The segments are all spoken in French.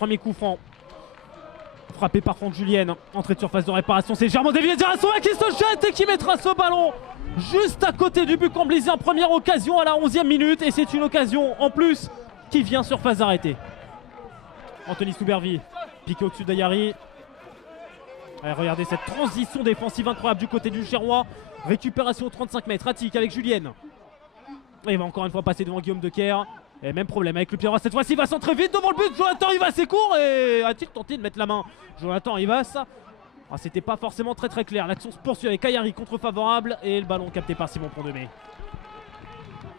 Premier coup franc. Frappé par Franck Julienne. Entrée de surface de réparation. C'est légèrement dévié. Dirasova qui se jette et qui mettra ce ballon juste à côté du but camblisien. Première occasion à la 11e minute. Et c'est une occasion en plus qui vient sur phase arrêtée. Anthony Soubervi. Piqué au-dessus d'Ayari. Regardez cette transition défensive incroyable du côté du Chérois. Récupération aux 35 mètres. Attic avec Julienne. Il va encore une fois passer devant Guillaume Decker. Et même problème avec le pied droit. Cette fois-ci, il va centrer vite devant le but. Jonathan Rivas est court. Et a-t-il tenté de mettre la main? Jonathan Rivas. C'était pas forcément très clair. L'action se poursuit avec Ayari contre favorable. Et le ballon capté par Simon Pondemé.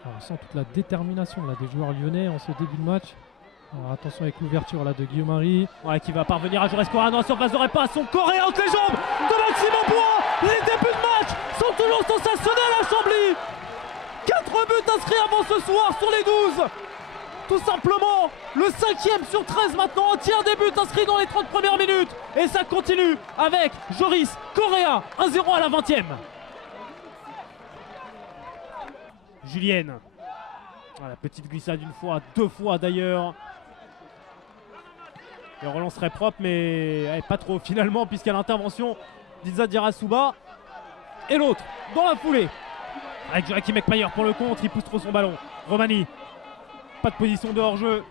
On sent toute la détermination là, des joueurs lyonnais en ce début de match. Alors, attention avec l'ouverture là de Guillaume Henry. Ouais, qui va parvenir à Joris Correa dans la surface de réparation. Correa entre les jambes de Maxime Ambois. Les débuts de match sont toujours sensationnels à Chambly. 4 buts inscrits avant ce soir sur les 12. Tout simplement, le 5e sur 13 maintenant. Un tiers des buts inscrits dans les 30 premières minutes. Et ça continue avec Joris Correa. 1-0 à la 20e. Julienne. La petite glissade une fois, deux fois d'ailleurs. Le relance serait propre, mais pas trop finalement, puisqu'il y a l'intervention d'Iza Dirasouba. Et l'autre, dans la foulée. Avec Joachim Ekmayer pour le contre, il pousse trop son ballon. Romani, pas de position de hors-jeu.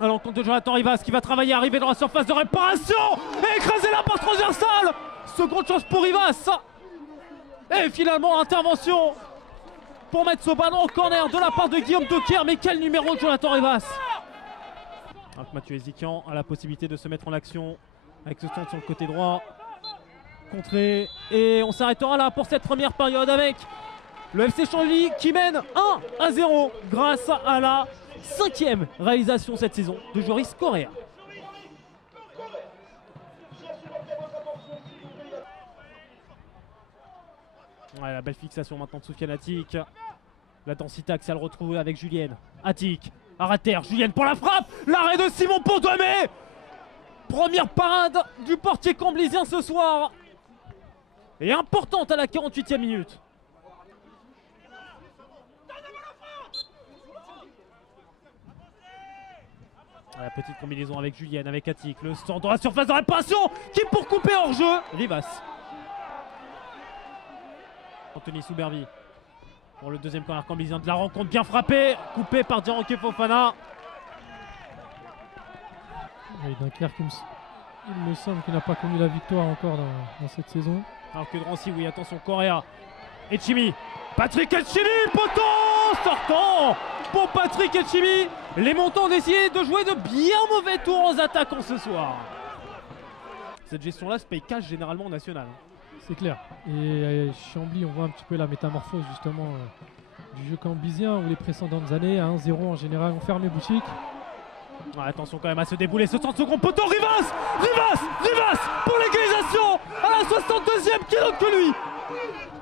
À l'encontre de Jonathan Rivas qui va travailler, arriver dans la surface de réparation et écraser la passe transversale. Seconde chance pour Rivas. Et finalement, intervention pour mettre ce ballon au corner de la part de Guillaume Decker. Mais quel numéro de Jonathan Rivas. Donc Mathieu Ezikian a la possibilité de se mettre en action avec ce centre sur le côté droit. Contré. Et on s'arrêtera là pour cette première période avec le FC Chambly qui mène 1-0 grâce à la 5e réalisation cette saison de Joris Correa. Ouais, la belle fixation maintenant de Soufiane Attic. La densité axiale retrouvée avec Julienne. Attic, arrêt terre, Julienne pour la frappe. L'arrêt de Simon Pondemé. Première parade du portier camblisien ce soir. Et importante à la 48e minute. La petite combinaison avec Julienne, avec Attic. Le centre dans la surface de réparation. Qui pour couper hors jeu? Rivas. Anthony Soubervi. Pour le deuxième corner camblisien de la rencontre, bien frappé. Coupé par Dianke Fofana. Oui, Dunkerque, il me semble qu'il n'a pas connu la victoire encore dans cette saison. Alors que Drancy, oui, attention, Correa. Etchimi. Patrick Etchimi, poteau sortant pour Patrick Etchimi. Les montants ont décidé de jouer de bien mauvais tours aux attaquants ce soir. Cette gestion-là se paye cash généralement en national. C'est clair. Et Chambly, on voit un petit peu la métamorphose justement du jeu camblisien où les précédentes années, à 1-0 en général, on ferme les boutiques. Ouais, attention quand même à se débouler ce 30 secondes poteau. Rivas pour l'égalisation à la 62e. Qui d'autre que lui?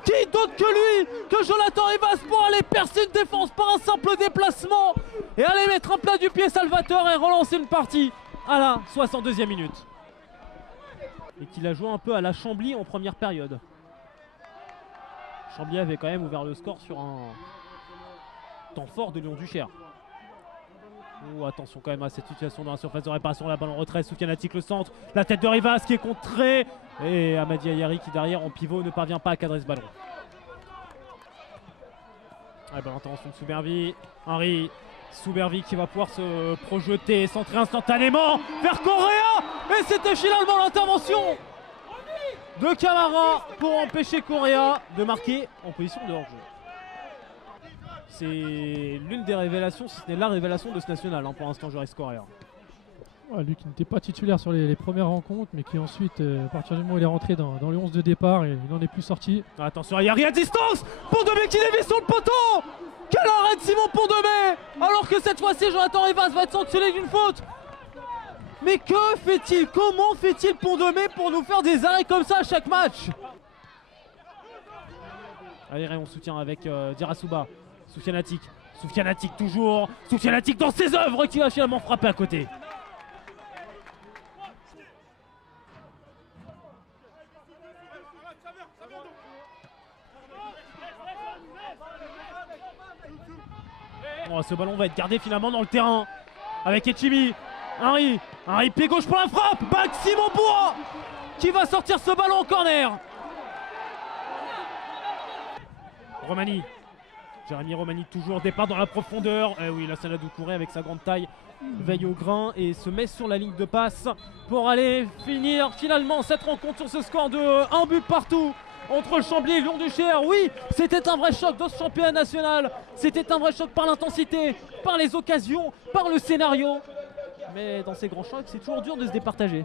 Qui d'autre que lui, que Jonathan Rivas, pour aller percer une défense par un simple déplacement et aller mettre un plat du pied Salvatore et relancer une partie à la 62e minute. Et qu'il a joué un peu à la Chambly en première période. Chambly avait quand même ouvert le score sur un temps fort de Lyon-Duchère. Oh, attention quand même à cette situation dans la surface de réparation. La balle en retrait, Soufiane Attic le centre. La tête de Rivas qui est contrée. Et Amadi Ayari qui derrière en pivot ne parvient pas à cadrer ce ballon. La bonne intervention de Soubervi. Henry. Soubervi qui va pouvoir se projeter, centrer instantanément vers Correa. Et c'était finalement l'intervention de Camara pour empêcher Correa de marquer en position de hors-jeu. C'est l'une des révélations, si ce n'est la révélation de ce national pour l'instant, Joris Correa. Ouais, lui qui n'était pas titulaire sur les premières rencontres, mais qui ensuite, à partir du moment où il est rentré dans le 11 de départ, il n'en est plus sorti. Attention, Ayari à distance. Pondemé qui dévie sur le poteau. Quel arrêt de Simon Pondemé. Alors que cette fois-ci, Jonathan Rivas va être sanctionné d'une faute. Mais que fait-il? Comment fait-il Pondemé pour nous faire des arrêts comme ça à chaque match? Allez, on soutient avec Dirasouba. Soufiane Attic toujours. Soufiane Attic dans ses œuvres qui va finalement frapper à côté. Oh, ce ballon va être gardé finalement dans le terrain avec Etchimi. Henry Un pied gauche pour la frappe. Maxime Aubois qui va sortir ce ballon en corner. Romani. Jérémy Romani toujours départ dans la profondeur. Oui, là Sanadou Kouré avec sa grande taille veille au grain et se met sur la ligne de passe pour aller finir finalement cette rencontre sur ce score de 1 but partout entre le Chambly et Lyon-Duchère. Oui, c'était un vrai choc dans ce championnat national. C'était un vrai choc par l'intensité, par les occasions, par le scénario. Mais dans ces grands chocs, c'est toujours dur de se départager.